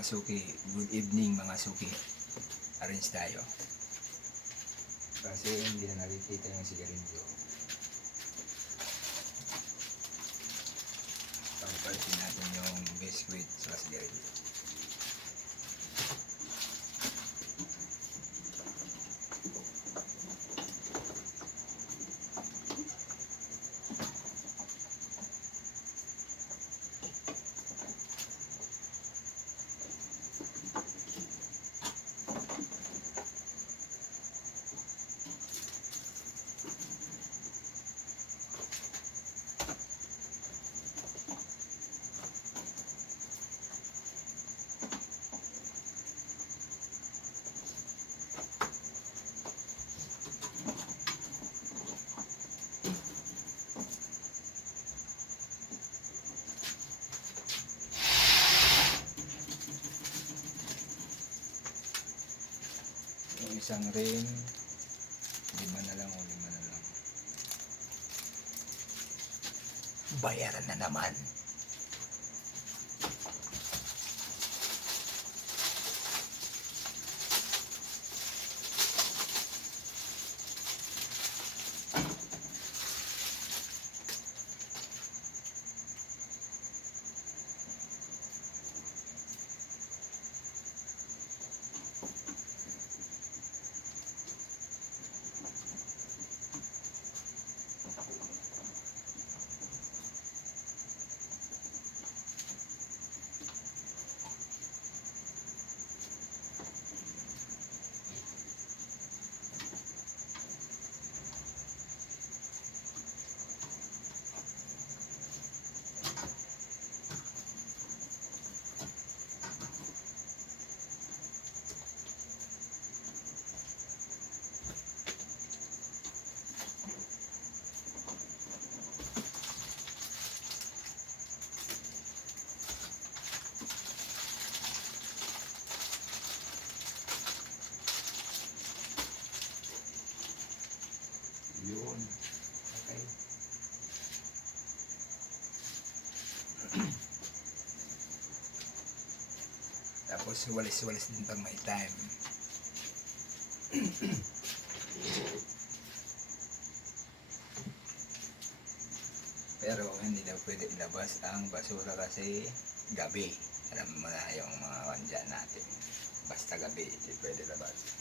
mga suki, good evening mga suki. Arrange tayo. Kasi hindi na nakikita yung sigarilyo. Pagpalitin natin yung biscuit sa sigarilyo. Isang rin, 5 na lang o 5 na lang. Bayaran na naman. Yun. Okay. Tapos walis-walis din pag may time. Pero hindi daw pwede ilabas ang basura kasi gabi. Alam mo na yung mga kandyan natin. Basta gabi, hindi pwede labas.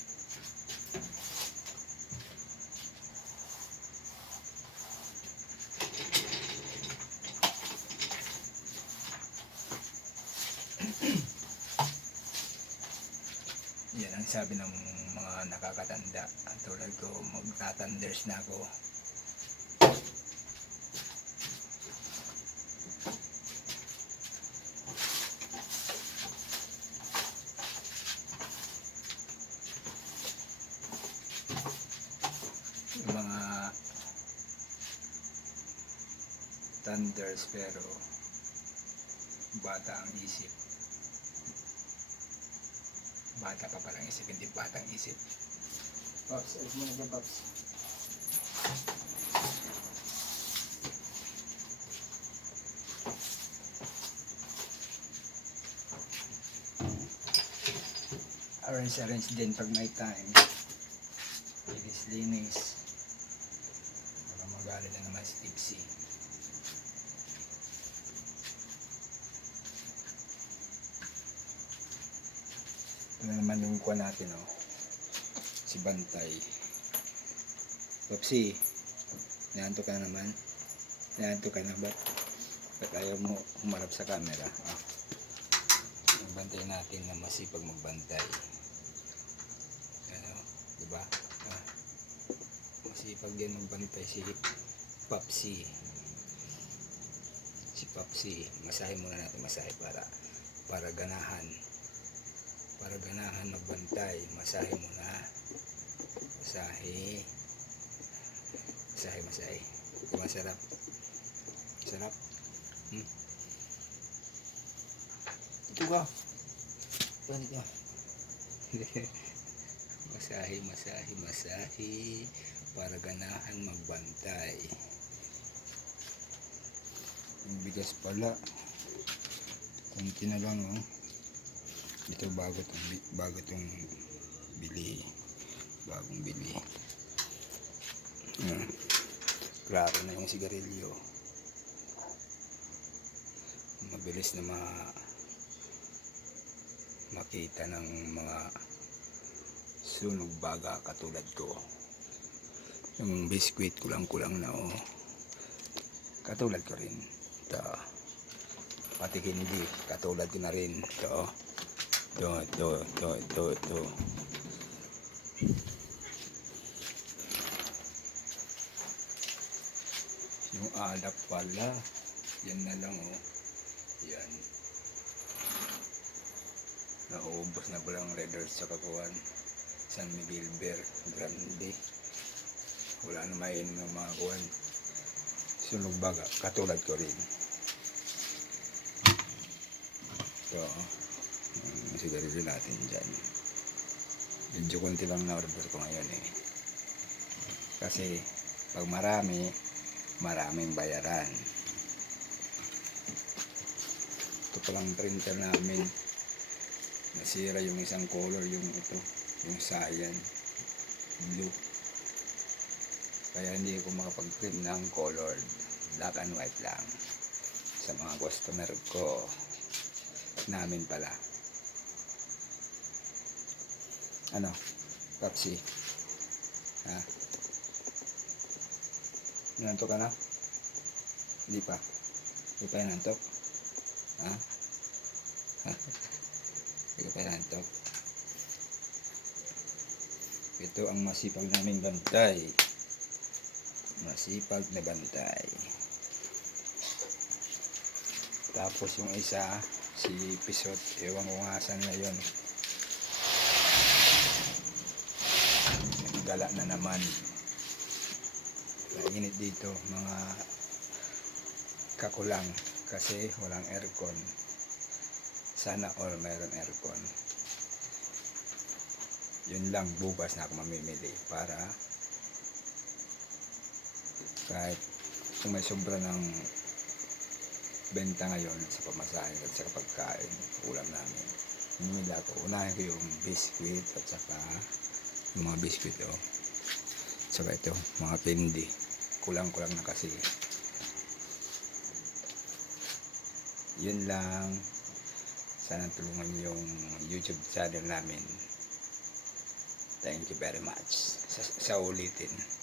Yan ang sabi ng mga nakakatanda. Tulad ko, magtatanders na ako. Yung mga thunders pero bata ang isip. Bata pa palang isip, hindi batang isip. Pops, alis mo na dyan, Pops. Arrange din pag may time. Linis. Baka magalit na naman si Tipsy. Ito na naman yung kuha natin, oh. Si Bantay. Popsi, naanto ka na naman. Naanto ka na ba? Ba't ayaw mo humarap sa camera? Ah. Bantay natin na masipag magbantay. Ano, diba? Ah. Masipag yan magbantay si Popsi. Si Popsi, masahe muna natin, masahe para ganahan. Para ganahan magbantay, masahe muna. Masahe. Masarap. Sarap. Ito ka. Panik ka. Masahe. Para ganahan magbantay. Yung bigas pala. Kunti na lang, oh. Ito bago tong bili. Bagong bili. Klaro na yung sigarilyo. Mabilis na makita ng mga sunog baga katulad ko. Yung biskwit kulang na katulad ko rin. Ito. Pati hindi katulad ko na rin. Ito. Ito. Yung alak pala. Yan na lang Yan. Nauubos na pala ang Red Earth sa kakuhan. San Miguel Beer Grande. Wala na mainom ng mga kuhan. Sunog baga. Katulad ko rin. Ito. Sigarilyo natin dyan. Medyo konti lang na order ko ngayon Kasi pag maraming bayaran. Ito palang printer namin. Nasira yung isang color, yung cyan blue. Kaya hindi ko makapag-print ng colored. Black and white lang. Sa mga customer ko. Namin pala. Ano? Pepsi. Ha? Nantok ka na? Hindi pa. Hindi pa yan nantok? Ha? Hindi pa yan nantok? Ito ang masipag naming bantay. Masipag na bantay. Tapos yung isa, si Pisot. Ewan ko nga saan na yun. Gala na naman. Mainit dito mga kakulang kasi walang aircon. Sana all mayroon aircon. Yun lang, bukas na ako mamimili para kahit kung may sobra ng benta ngayon sa pamasahe at sa pagkain ulam namin, mamimili ako. Unahin ko yung biskwit at saka yung mga biskwit saka ito mga candy. Kulang na kasi. Yun lang. Sana tulungan yung YouTube channel namin. Thank you very much. Sa ulitin.